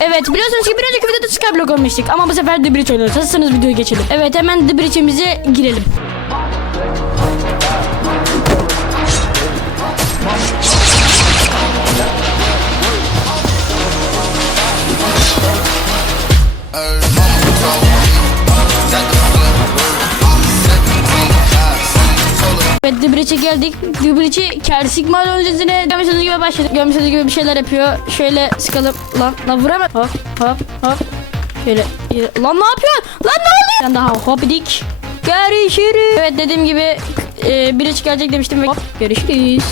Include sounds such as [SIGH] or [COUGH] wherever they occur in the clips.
Evet biliyorsunuz ki bir önceki videoda Skyblock olmuştuk ama bu sefer The Bridge oynuyoruz. Hazırsanız videoya geçelim. Evet hemen The Bridge'imize girelim. Evet The Bridge'e geldik. Bridge'i Kersik Mahalle öncesine görmüşsünüz gibi başladık. Görmüşsünüz gibi bir şeyler yapıyor. Şöyle sıkalım. Lan lan vuramadım. Hop hop hop. Şöyle. Lan ne yapıyorsun? Lan ne oluyor? Ben daha hopidik. Görüşürüz. Evet dediğim gibi e, Bridge gelecek demiştim. Hop görüşürüz.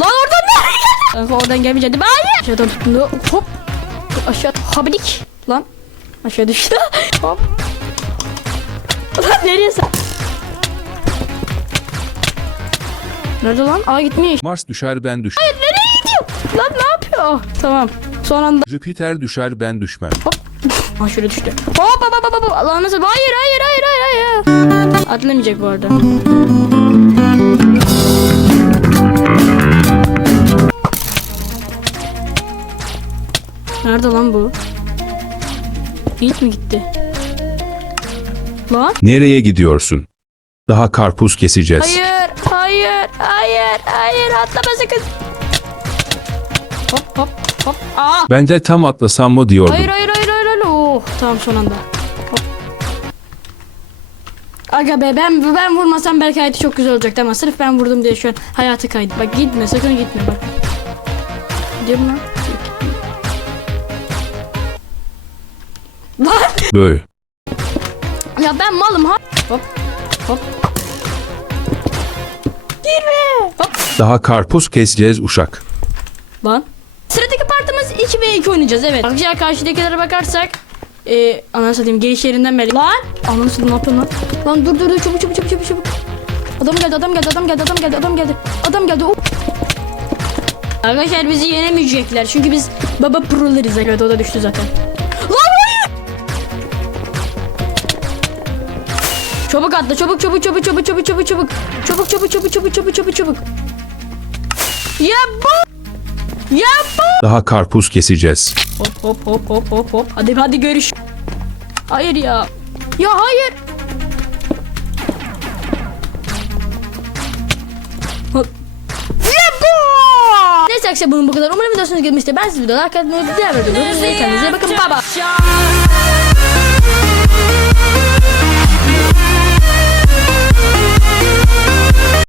Lan oradan nereye geldin? [LAUGHS] Kanka oradan gelmeyecekti. Hayır. Aşağıdan tutundu. Hop. Aşağı hopidik. Lan. Aşağı düştü. [LAUGHS] hop. Lan nereye sen? Nerede lan? Aa gitmiş. Mars düşer ben düş. Nereye gidiyor? Lan ne yapıyor? Tamam. Son anda. Jüpiter düşer ben düşmem. Aa şöyle düştü. Hop hop hop hop hop. Allah nasıl? Hayır hayır hayır hayır hayır. Atlamayacak bu arada. Nerede lan bu? Hiç mi gitti? Lan? Nereye gidiyorsun? Daha karpuz keseceğiz. Hayır, hayır, hayır, hayır. Atlama sakın. Hop hop hop. Aa. Ben de tam atlasam mı diyordum. Hayır hayır hayır hayır. hayır. Oh tamam son anda. Hop. Aga be ben ben vurmasam belki hayatı çok güzel olacaktı ama sırf ben vurdum diye şu an hayatı kaydı. Bak gitme sakın gitme bak. Gidiyor mu lan? Lan Böyle. ya ben malım ha. Hop hop. Girme. Hop. Daha karpuz keseceğiz uşak. Lan. Sıradaki partimiz 2 ve 2 oynayacağız evet. Arkadaşlar karşıdakilere bakarsak ee, ananı satayım geliş yerinden beri. Lan! Ananı satayım ne yapıyorsun lan? Lan dur dur dur çabuk çabuk çabuk çabuk çabuk. Adam geldi adam geldi adam geldi adam geldi adam geldi. Adam geldi. Oh. Arkadaşlar bizi yenemeyecekler çünkü biz baba prolarız. Evet o da düştü zaten. Çabuk atla çabuk çabuk çabuk çabuk çabuk çabuk çabuk. Çabuk çabuk çabuk çabuk çabuk çabuk çabuk. Ya bu! Ya bu! Daha karpuz keseceğiz. Hop hop hop hop hop hop. Hadi hadi görüş. Hayır ya. Ya hayır. Neyse arkadaşlar bunun bu kadar. Umarım videosunuz gelmiştir. Ben videoda like atmayı, diğer kendinize iyi bakın. Bye bye.